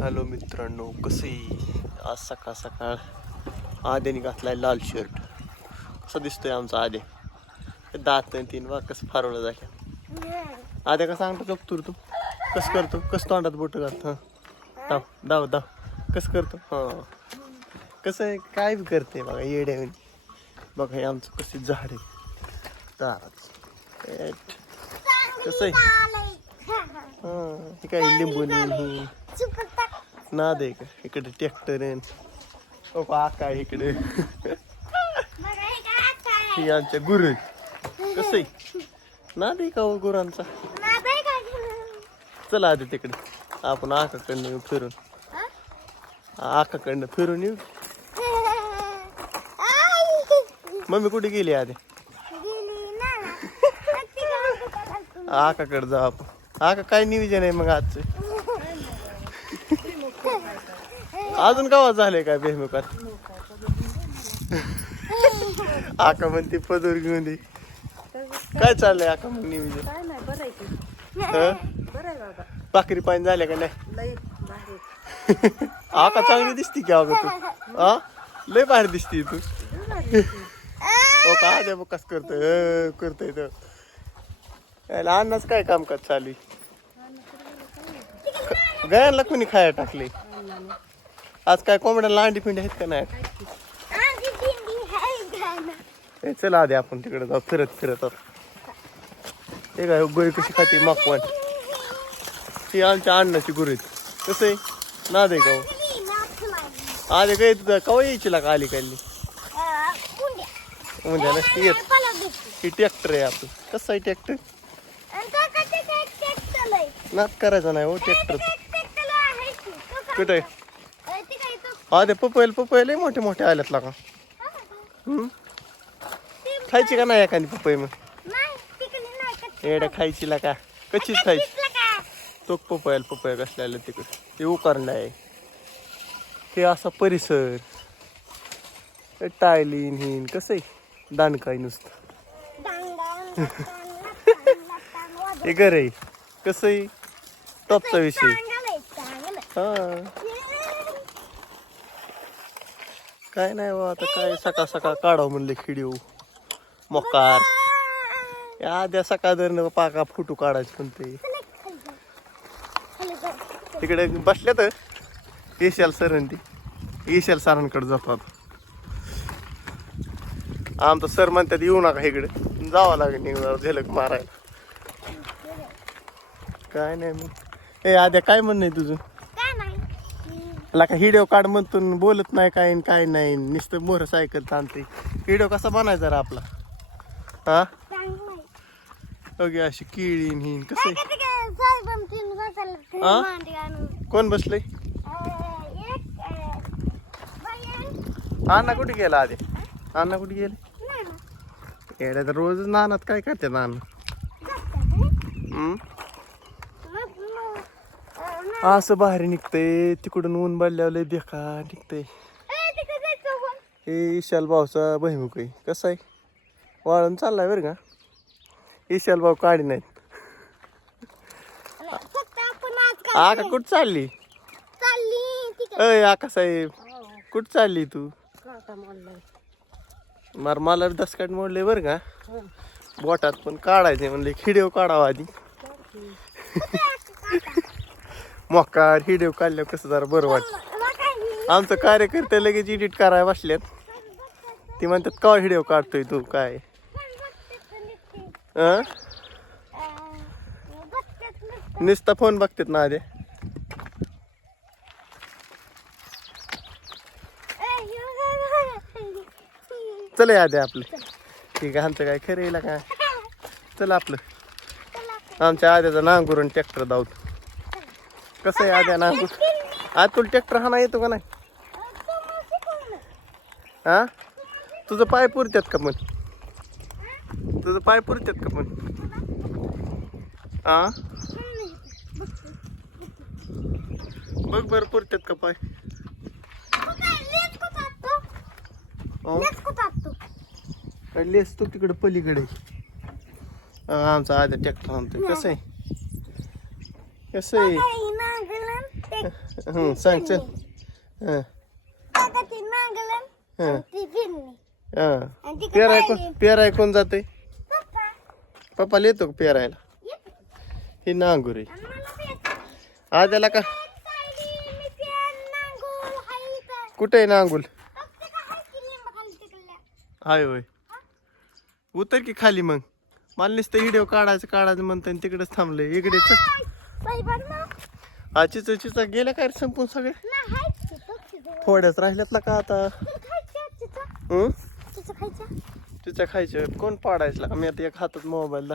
Hello मित्रांनो कसे आज सकाळ सकाळ आद्याने घातलाय लाल शर्ट कसा दिसतोय आमचा आद्या? हे दात तीन वा कसं फारवलं झाल्या आद्या का सांगतो गप्तूर तू. कसं करतो? कसं तोंडात बोट घालत? हां. दाव दाव दाव. कसं करतो? हां. कसं आहे? काय बी करते बघा येड्यावानी. बघा हे आमचं कसं झाड आहे. दारात. कसं आहे? हां. हे काय लिंबू ही. ना दे का इकडे ट्रॅक्टर आहे. का आका इकडे. ही आमच्या गुरु कसं आहे? ना दे का हो गुरांचा. चला आधी तिकडे. आपण आकाकडनं येऊ फिरून. आकाकडनं फिरून येऊ. मम्मी कुठे गेली आधी? आकाकडे जाऊ आपण. आका काय नियोजन आहे मग आजचं? अजून गावात झाले काय बेहमुखात आका म्हणते पदूर घेऊन दे. काय चाललंय आका मग नियोजन? भाकरी पाणी झाल्या का नाही? आका चांगली दिसती की अगं तू? हा? लय बाहेर दिसती तू. हो का? बघ कस करतोय? करतोय तर. अन्नाच काय कामकाज चालू गयांना कोणी खाया टाकले आज काय कोंबड्याला अंडी पिंडी आहेत का नाही? चला आधी आपण तिकडे जाऊ फिरत फिरत आहोत. हे काय गोळी कशी खाते माकवान? ती आमच्या अण्णाची गुरु आहेत. कसं आहे? ना दे का हो? आधी काय तुझं कवा यायची का आली काढली म्हणजे नसती येत. ही ट्रॅक्टर आहे आपण कसं आहे ट्रॅक्टर? नाच करायचा नाही हो ट्रॅक्टर. कुठे आहे? आधी पपयल पपय लय मोठे मोठे आल्यात लागा. हम्म? खायची का नाही एखादी पपई मग? एवढ्या खायची. का? कशीच खायची. तो पपयल पपया कसल्या तिकडे. ते उकारलं आहे. हे असा परिसर. टायलीन हिन कसं आहे? दांडकाय नुसतं. हे घर आहे. कसं आहे? टॉपचा विषय. हा. काय नाही बा आता काय सकाळ सकाळ काढावं म्हणले खिडीव मोकार. या आद्या सकाळ दरनं पाका फोटो काढायचे पण ते तिकडे बसल्या तर एशियाल सर ती. एशियाल सरांकडे जातात. आमचं सर म्हणतात येऊ नका इकडे. जावं लागेल निघणार झेलक मारायला. काय नाही मग ए आद्या काय म्हणणं आहे तुझं? मला का व्हिडिओ काढ म्हणतो बोलत नाही काय काय नाही. नुसतं मोर सायकल ताणते व्हिडिओ कसा बनायचा रे आपला? हा? ओके अशी किळी न हिन कसं? कोण बसलंय? अण्णा कुठे गेला आधी? अण्णा कुठे गेले? तर रोज नानात काय करते नाना? हम्म? असं बाहेर निघतंय. तिकडून ऊन बदल्यावर लय देखा निघतंय. हे ईशाल भाऊचा बहिमुख आहे. कसं आहे? वाळून चाललाय बरं का? ईशाल भाऊ काढी नाहीत. आका कुठं चालली? अय आका साहेब कुठं चालली तू? मार मला दसकाट मोडले बरं का? बोटात पण काढायचे म्हणले खिडेव काढावा आधी. मोकार हिडेव काढल्यावर कसं जरा बरं वाटतं. आमचं कार्यकर्ते लगेच एडिट करायला बसल्यात ती म्हणतात का हिडिओ काढतोय तू काय? नुसता फोन बघतात ना आधी. चल आधी आपलं. ठीक आहे आमचं काय खरं येईल काय चल आपलं. आमच्या आद्याचा नांगुरून ट्रॅक्टर धावत कसं आहे आद्या ना? आज तुला ट्रॅक्टर हाना येतो का नाही? हा? तुझं पाय पुरतात का पण? तुझं पाय पुरतात का पण? हा बघ बरं पुरतात का पाय. हो? लेस तू तिकडे पलीकडे. आमचा आद्या ट्रॅक्टर आणतोय कसं आहे? कसं आहे हं, सांग चल हं, हं, हं. ती पेराय कोण पेराय कोण जाते पप्पा येतो का पेरायला ही नांगूर आहे. आद्याला का. कुठे आहे नांगूल हाय. हाय उतर की खाली मग मला नुसतं व्हिडिओ काढायचं काढायचं म्हणतं तिकडेच थांबले इकडे चल हा चिचा गेल्या काय संपून सगळे. थोड्याच राहिल्यात ना का आता. हं. तिच्या खायचं कोण पाडायचं मी आता एक हातात मोबाईल बा.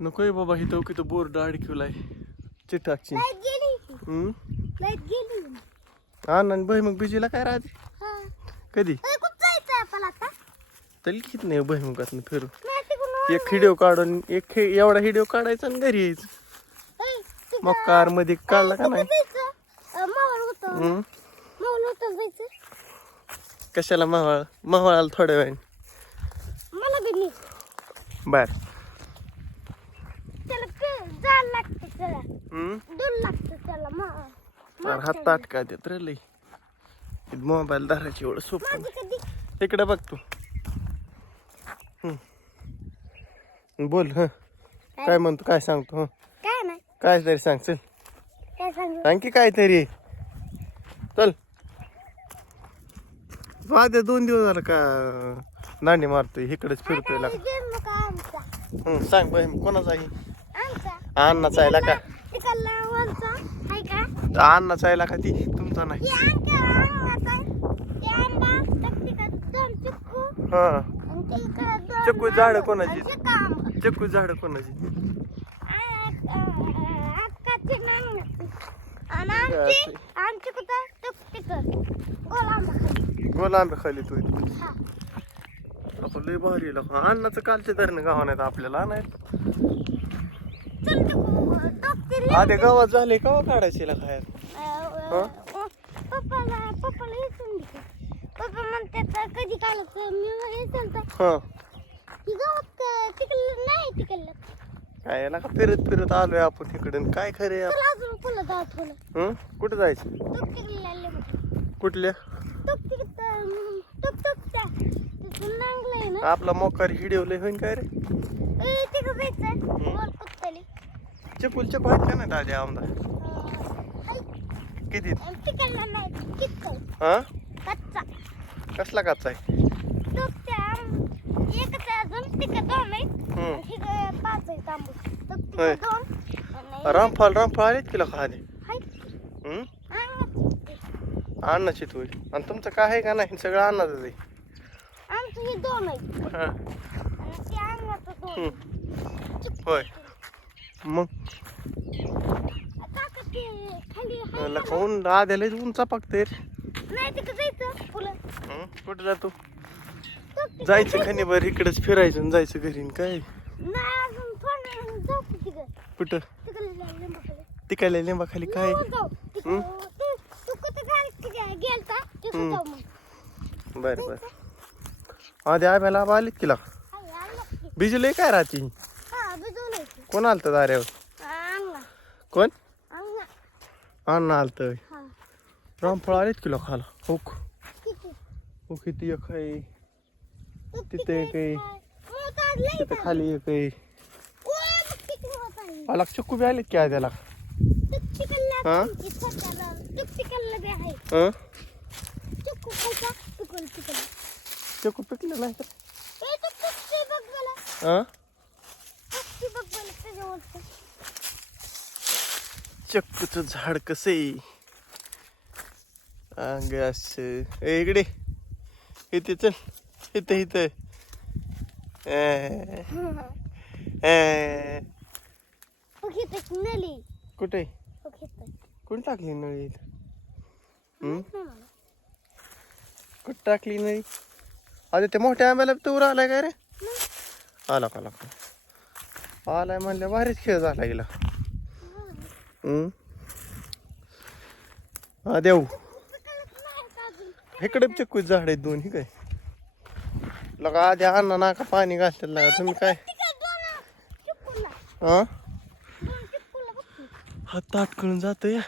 नकोय बाबा की तो बोर्ड अडकिवलाय चिटाकची की. हं. हा ना बही मग बिजीला काय राहते हा. कधी? तरी किती नाही भैमुगात फिरू एक व्हिडिओ काढून एक एवढा व्हिडिओ काढायचा आणि घरी यायचं. मग कारमध्ये काढला का नाही? तिकडं जायचं. अ, मावळ होतं. मावळ होतं जायचं. कशाला मावळ? मावळाला थोड्या वेळ मला बी नाही. बर. त्याला पे- जायला लागतं त्याला. दूर लागतं त्याला मा- अरे हात ताटका देत रे लई मोबाईल धरायची एवढं सोपं. माझी कधी? इकडे बघ तू. हं. बोल ह. काय? म्हणतो काय सांगतो काय नाही. काय तरी सांग चल. काय सांगू? सांग की काय तरी चल. वाद्या दोन दिवस झालं का दांडी मारतोय इकडेच फिरतोय आता ला गेम का आमचा. हं, सांग बाई कोणाचा आहे? आमचा. अण्णाचा आहे का तिकडला वरचा आहे का? अण्णाचा आहे का ती तुमचा नाही. हे आमच्या अंगाचा ते आंबा तर तिकडं दोन चिक्कू. हा. आणि ते इकडं दोन चिक्कू झाडं. कोणाची? चिक्कू झाड कोणाची? आ- आ- अक्काची नांग. आणि आमची आमची कुठं? टुक टिकट गोल आंबा खाली. गोल आंबे खाली तू लय भारी नको अण्णाचं कालचे धरणं गाव नाहीत आपल्याला नाही आधी गावात झाले का काढायचे ला खायला? अ, अ, पप्पाला पप्पाला. पप्पा म्हणतात कधी तर मी नाही तिकडलं. काय ना का फिरत फिरत आलोय आपण तिकडे? काय खरे चला अजून फुलं दाखवलं हं? कुठं जायचं? आले. कुठल्या? टुक तिकडं टुक टुकचा तिथून नांगलंय ना. आपला मोकार हिडिओ लय होईन काय रे? ए, तिकडं जायचं वर कुत्तली चपुलच्या पाहिजे ना दादी आमदार? किती? तिकडला नाही हा? कच्चा. कसला काचा आहे टुकच्या एकच आहे अजून तिकडं दोन आहेत पाच तांबूस होय. दोन रामफाल रामफाल आलेत किला खाली. हं अंगात. अन्नाची तू आणि तुमचं काय आहे का नाही? सगळं अन्नाचं आहे आमचं हे दोन आहेत हा. आणि ते दोन. होय. मग? काका ते खाली हाय मला ना? खाऊन आद्याला ऊन चपाकते नाही तिकडं जायचं फुलं कुठं जातो? जायचं खनिभर इकडेच फिरायचं आणि जायचं घरी आणि काय? कुठं? तिकडल्या लिंबा खाली काय? हो, गेलता? तिथं हं. बर बर. आधी आम्हाला आलीत किला हाय, आलं की. भिजले काय राहती हा कोण आलत दाऱ्यावर? कोण? अण्णा. आलत हा. रामफळ आलेत किलो खाला किती? ओ किती एक आहे. तिथे आहे. काढलंय तिथं? खाली आहे आहे? आला चक्कू बी आलेत की टुकटिकलला हा? आहे. हं? चक्कू खायचा? टुकल तिकल चक्कू पिकलं नाही तर ए तू टुकटी बघ मला. हं? मला चक्कूचं झाड कसं आहे? अंग असं. इकडे. इथे चल इथं इथं. नली कुठे. कुठे टाकली नळी? इथं? नाही. कुठं टाकली नळी? अरे त्या मोठ्या आंब्याला तूर आलाय काय रे? आला का आला का? आलाय म्हणल्या भारीच खेळ झाला गेला हं? देऊ. नाही का? इकडे चक्कू झाड आहेत दोन ही काय? लगा आधी अण्णा नाका पाणी घातलं लागा तुम्ही काय? हा? की. हात ताट करून जातोय.